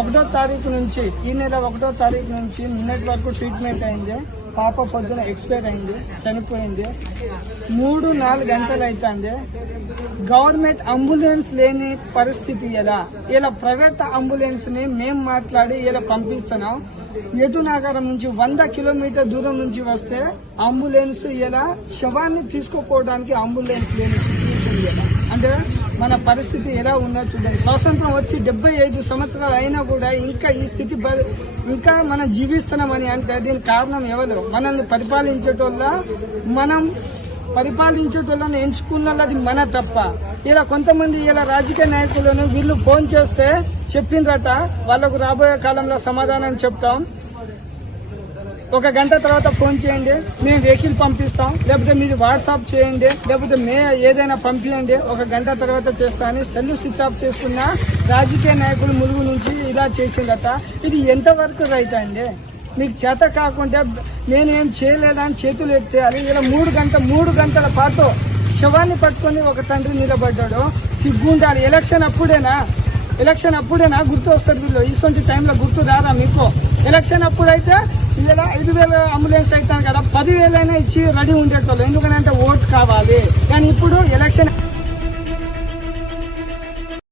1వ తారీఖు నుంచి ఈ నెల 1వ తారీఖు నుంచి నిన్నటి వరకు ట్రీట్మెంట్ అయింది. పాప పొద్దున ఎక్స్పైర్ అయింది, చనిపోయింది. 3-4 గంటలు అవుతుంది. గవర్నమెంట్ అంబులెన్స్ లేని పరిస్థితి ఇలా ప్రైవేట్ అంబులెన్స్ ని మేము మాట్లాడి ఇలా పంపిస్తున్నాం. ఎటు నగరం నుంచి 100 కిలోమీటర్ దూరం నుంచి వస్తే అంబులెన్స్ ఇలా శవాన్ని తీసుకుపోవడానికి అంబులెన్స్ లేని సిచ్యువేషన్ అంటే మన పరిస్థితి ఎలా ఉన్నది చూడండి. స్వాతంత్రం వచ్చి 75 సంవత్సరాలు అయినా కూడా ఇంకా ఈ స్థితి ఇంకా మనం జీవిస్తున్నామని అంటే దీనికి కారణం ఎవరు? మనల్ని పరిపాలించేటోళ్ళని ఎంచుకున్నది మన తప్ప. ఇలా కొంతమంది ఇలా రాజకీయ నాయకులను వీళ్ళు ఫోన్ చేస్తే చెప్పిండ్రట వాళ్ళకు రాబోయే కాలంలో సమాధానం చెప్తాం, 1 గంట తర్వాత ఫోన్ చేయండి, మేము వెహికల్ పంపిస్తాం, లేకపోతే మీరు వాట్సాప్ చేయండి, లేకపోతే ఏదైనా పంపించండి, 1 గంట తర్వాత చేస్తా అని సెల్లు స్విచ్ ఆఫ్ చేసుకున్న రాజకీయ నాయకులు ములుగు నుంచి ఇలా చేసిందట. ఇది ఎంతవరకు రైట్ అండి? మీకు చేత కాకుండా నేనేం చేయలేదని చేతులు ఎత్తేయాలి. ఇలా 3 గంటల పాటు శవాన్ని పట్టుకొని ఒక తండ్రి నిలబడ్డాడు. సిగ్గుండాలి. ఎలక్షన్ అప్పుడేనా గుర్తు వస్తాడు వీళ్ళు? ఇటువంటి టైంలో గుర్తు రారా మీకు? ఎలక్షన్ అప్పుడైతే ఇలా 5,000 అంబులెన్స్ అవుతాను కదా, 10,000 అయినా ఇచ్చి రెడీ ఉండేటోళ్ళు. ఎందుకంటే ఓటు కావాలి. కానీ ఇప్పుడు ఎలక్షన్